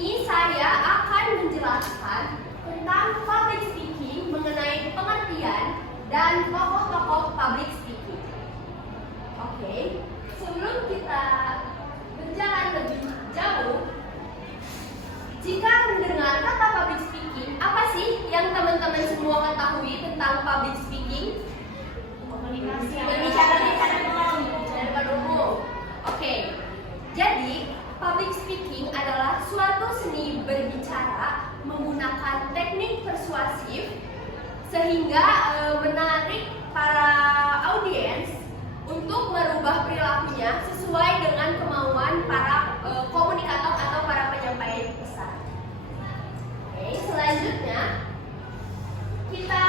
sini saya akan menjelaskan tentang public speaking mengenai pengertian dan tokoh-tokoh public speaking. Oke, sebelum kita berjalan lebih jauh, jika mendengar kata public speaking, apa sih yang teman-teman semua ketahui tentang public speaking? Komunikasi Berbicara di depan umum. Oke, jadi public speaking adalah suatu seni berbicara menggunakan teknik persuasif sehingga menarik para audiens untuk merubah perilakunya sesuai dengan kemauan para komunikator atau para penyampaian pesan. Oke, selanjutnya kita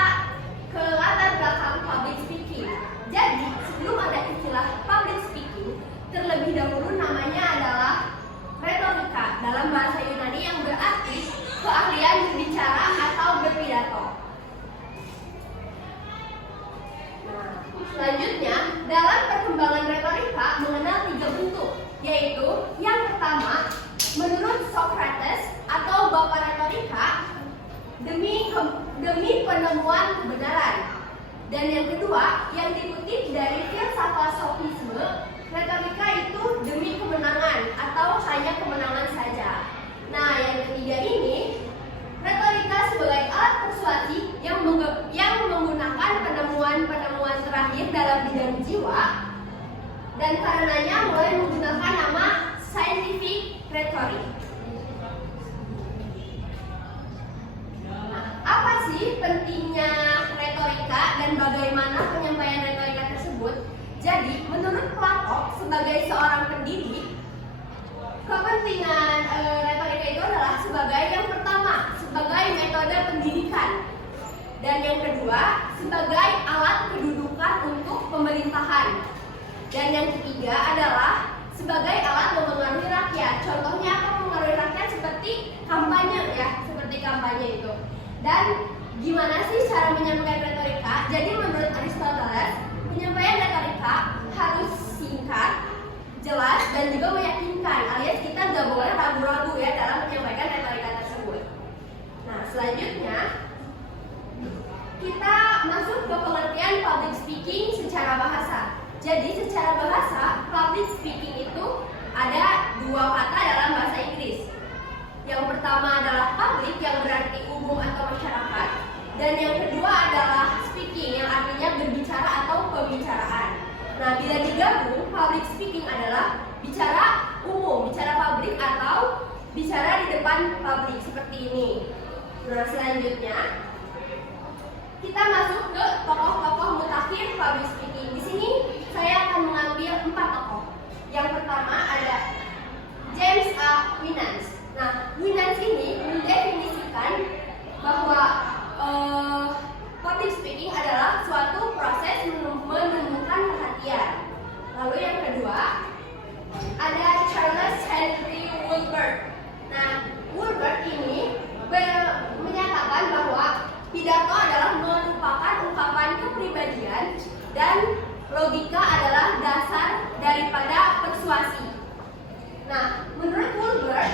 ke latar belakang public speaking. Jadi, sebelum ada istilah public speaking, terlebih dahulu namanya adalah retorika dalam bahasa Yunani yang berarti keahlian berbicara atau berpidato. Nah, selanjutnya dalam perkembangan retorika mengenal 3 bentuk, yaitu yang pertama, menurut Socrates atau bapak retorika, demi penemuan kebenaran. Dan yang kedua, yang dikutip dari filsafat sofisme, retorika itu demi kemenangan atau hanya kemenangan saja. Nah, yang ketiga ini, retorika sebagai alat persuasi yang menggunakan penemuan-penemuan terakhir dalam bidang jiwa, dan karenanya mulai menggunakan nama scientific rhetoric. Nah, apa sih pentingnya retorika dan bagaimana penyampaian retorika tersebut? Jadi, menurut Plato, sebagai seorang pendidik, kepentingan retorika itu adalah sebagai yang pertama, sebagai metode pendidikan. Dan yang kedua, sebagai alat kedudukan untuk pemerintahan. Dan yang ketiga adalah sebagai alat mempengaruhi rakyat. Contohnya apa mempengaruhi rakyat? Seperti kampanye ya, seperti kampanye itu. Dan gimana sih cara menyampaikan retorika? Jadi menurut Aristoteles, penyampaian retorika harus singkat, jelas, dan juga meyakinkan, alias kita nggak boleh ragu-ragu ya dalam menyampaikan retorika tersebut. Nah, selanjutnya kita masuk ke pengertian public speaking secara bahasa. Jadi secara bahasa, public speaking itu ada 2 kata dalam bahasa Inggris. Yang pertama adalah public, yang berarti umum atau masyarakat, dan yang kedua adalah speaking, yang artinya berbicara atau pembicaraan. Nah, bila digabung, public speaking adalah bicara umum, bicara publik atau bicara di depan publik seperti ini. Nah, selanjutnya kita masuk ke tokoh-tokoh mutakhir public speaking. Di sini saya akan mengambil 4 tokoh. Yang pertama ada James A. Winans. Nah, Winans ini mendefinisikan bahwa public speaking adalah suatu proses menumbuhkan perhatian. Lalu yang kedua ada Charles Henry Woolbert. Nah, Woolbert ini menyatakan bahwa pidato adalah merupakan ungkapan kepribadian dan logika adalah dasar daripada persuasi. Nah, menurut Woolbert,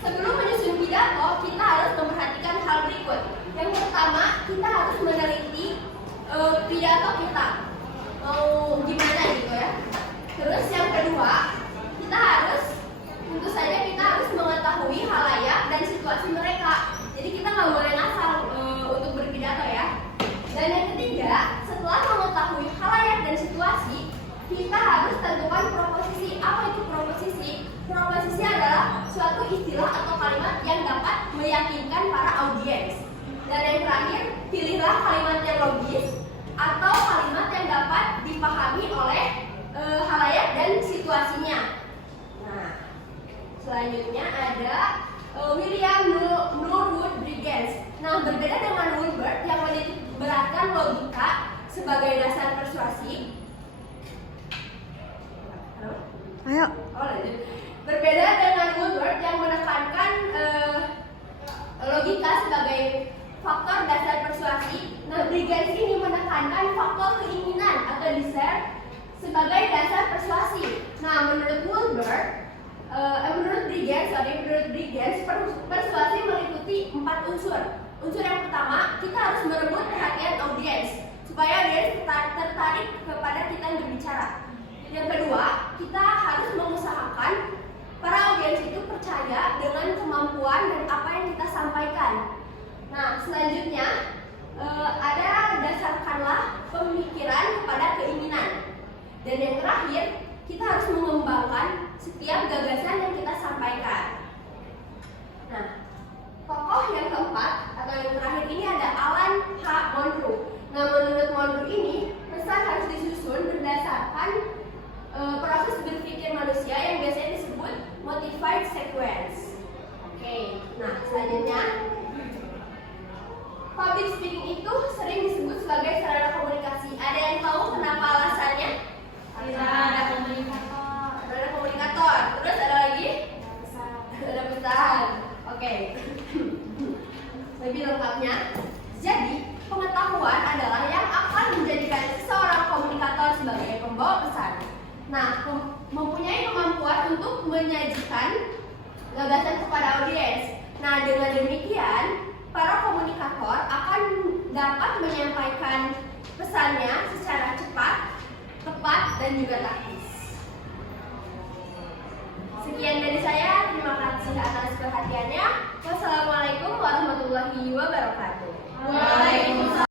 sebelum menyusun pidato kita harus memperhatikan hal berikut. Yang pertama, kita harus meneliti pidato kita mau gimana gitu ya. Terus yang kedua, tentu saja kita harus mengetahui halayak dan situasi mereka. Jadi kita nggak boleh ngasal untuk berpidato ya. Dan yang ketiga, setelah mengetahui halayak dan situasi, kita harus tentukan proposisi. Apa itu proposisi? Proposisi adalah suatu istilah atau kalimat yang dapat meyakinkan para audiens. Dan yang terakhir, pilihlah kalimat yang logis atau kalimat yang dapat dipahami oleh halayak dan situasinya. Nah, selanjutnya ada William Norwood Briggs. Nah, berbeda dengan Woolbert yang menitikberatkan logika sebagai dasar persuasi. Ayo. Berbeda dengan Woolbert yang menekankan logika sebagai faktor dasar persuasi. Nah, Briggs ini menekankan faktor keinginan atau desire sebagai dasar persuasi. Nah, menurut Woolbert, menurut Brigens, persuasi meliputi 4 unsur. Unsur yang pertama, kita harus merebut perhatian audiens supaya audiens tertarik kepada kita yang berbicara. Yang kedua, kita harus mengusahakan para audiens itu percaya dengan kemampuan dan apa yang kita sampaikan. Nah, selanjutnya ada dasarkanlah pemikiran kepada keinginan. Dan yang terakhir, kita harus mengembangkan setiap gagasan yang kita sampaikan. Nah, tokoh yang keempat atau yang terakhir ini ada Alan H. Monroe. Nah, menurut Monroe ini, pesan harus disusun berdasarkan proses berpikir manusia yang biasanya disebut modified sequence. Oke, nah selanjutnya public speaking itu sering disebut sebagai sarana komunikasi. Ada yang tahu kenapa alasannya? Ada komunikator. Sarana komunikator. Terus ada lagi? Ada pesan. Oke. Lebih lengkapnya. Jadi, pengetahuan adalah yang akan menjadikan seseorang komunikator sebagai pembawa pesan. Nah, mempunyai kemampuan untuk menyajikan gagasan kepada audiens. Nah, dengan demikian, para komunikator akan dapat menyampaikan pesannya secara cepat, tepat, dan juga taktis. Sekian dari saya, terima kasih atas perhatiannya. Wassalamualaikum warahmatullahi wabarakatuh. Waalaikumsalam.